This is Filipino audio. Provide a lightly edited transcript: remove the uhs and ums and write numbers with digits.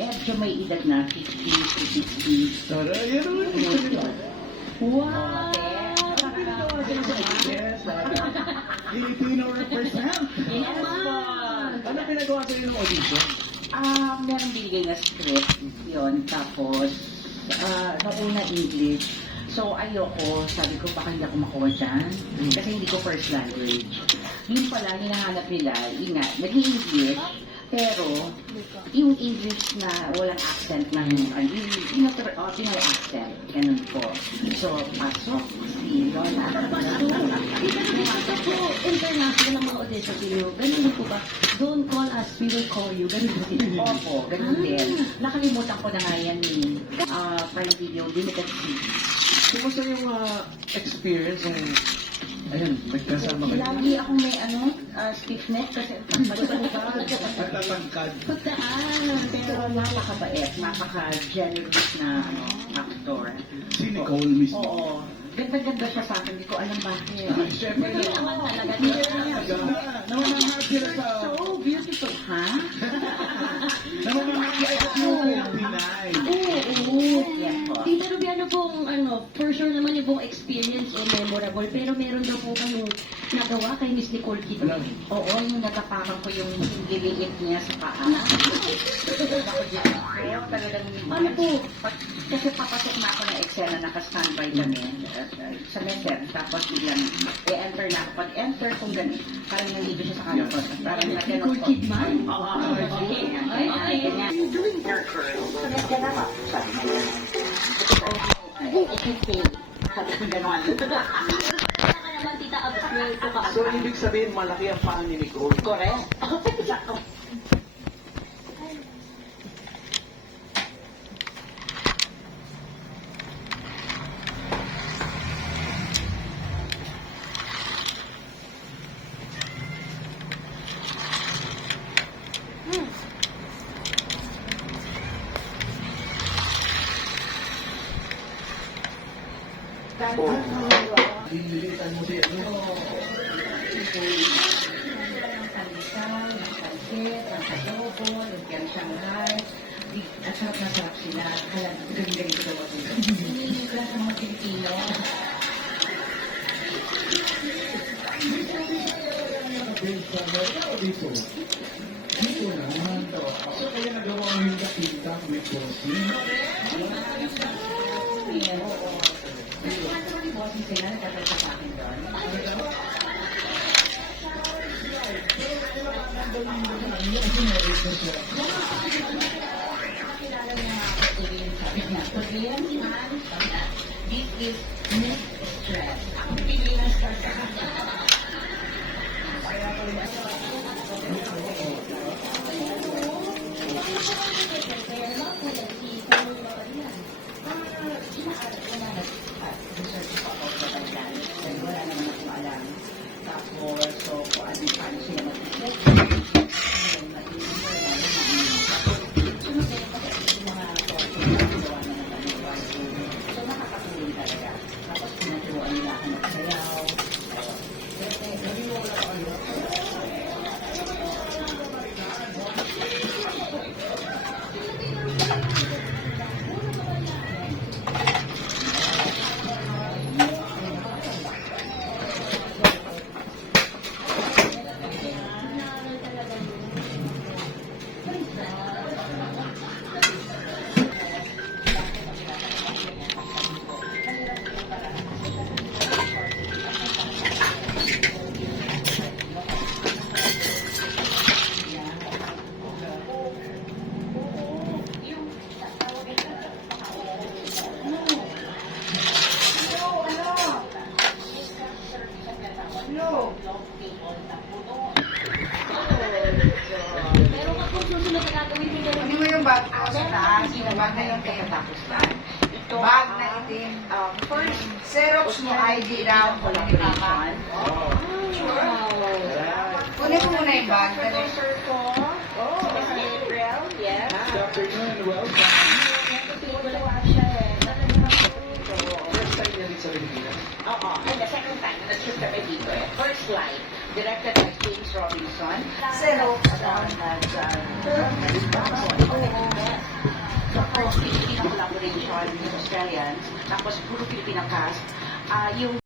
medyo may edad na, 50 to 60. Tara, yan naman. Wow! Yes, Filipino represent. Yes po. Ano pinagawa sa'yo ng audition? Meron binigay na script yun. Tapos, nung una English. So, ayoko. Sabi ko, baka hindi ako makuha dyan. Kasi hindi ko first language. Yun pala, hinahanap nila, ingat, nag-English. Pero, yung English na walang accent ng, yung Pinoy accent. Ganun po. So, pasok si Lola. Ito po, international ang mga audition niyo. Ganun din po ba? Don't call us, we will call you. Ganun din. Opo, ganun din. Nakalimutan ko na nga yan ni Prime Video, limited seat. Kumusta yung experience ng, ayun, nagkasama kayo? Lagi akong may stiff neck kasi Nagtatangkad. Pagdaan. pero napakabait, napaka-generous na actor. Si Nicole mismo. Oo. Ganda-ganda siya sa akin, hindi ko alam bakit. Siyempre Hindi naman talaga. namanahap sila sa... So beautiful, ha? Namanahap sila sa Pinay. Oo. Yes po. Tita Ruby, ano pong, for sure naman yung pong experience o memorable, pero meron daw po kayong nagawa kay Miss Nicole Kidman. Oo, yung natapakan ko yung liliit niya sa paa. Kaya talagang Ano po? Kasi papasok na ako ng eksena, naka-standby kami sa meser. Tapos biglang i-enter na ako. Pag-enter kung ganun, parang nandito siya sa kanto. Parang nagano'n Nicole ko. Kidman? Oo, Okay. Ay, okay. doing her curl. Sabi ko na ba? Sabi ko na. Ikisi. Sabi ko gano'n. Saka naman, Tita Abswell po ka. So, ibig sabihin, malaki ang paa ni Nicole. Correct. Lilitan mo siya. At sarap na sarap sila. Kaya galing-galing ko daw ako. Hindi ka sa mga Pilipino. So, kaya nagawa mo yung kapita with Bossy? Ayan, oo. Kasi ni bossing sila, nagtatag sa akin doon. Kilala niya nga ako, Korean, sabi niya. Korean man, this is Miss Stress. Ako pili ng stress sa kanya. Wala naman akong alam. Tapos, so, kung paano sila mag-check. So, nakakatulong talaga. Tapos, pinaturuan nila ako magsayaw. Pero nga kung susunod na gagawin mo yung Hindi mo yung bag ko sa taas, yung bag na yung Pagkatapos lang. Ito, bag na itim. first, Xerox mo ID daw. collaboration. Kunin mo muna yung bag. Dali. Sir ko, Miss Gabriel, yes. Good afternoon, welcome. Wala siya eh. First time niya rin sa Pilipinas. Oo, and the second time, nag-shoot kami dito eh. First Light, directed by James Robinson. Xerox. Yes. Filipino collaboration with Australians, tapos puro Filipino cast. Yung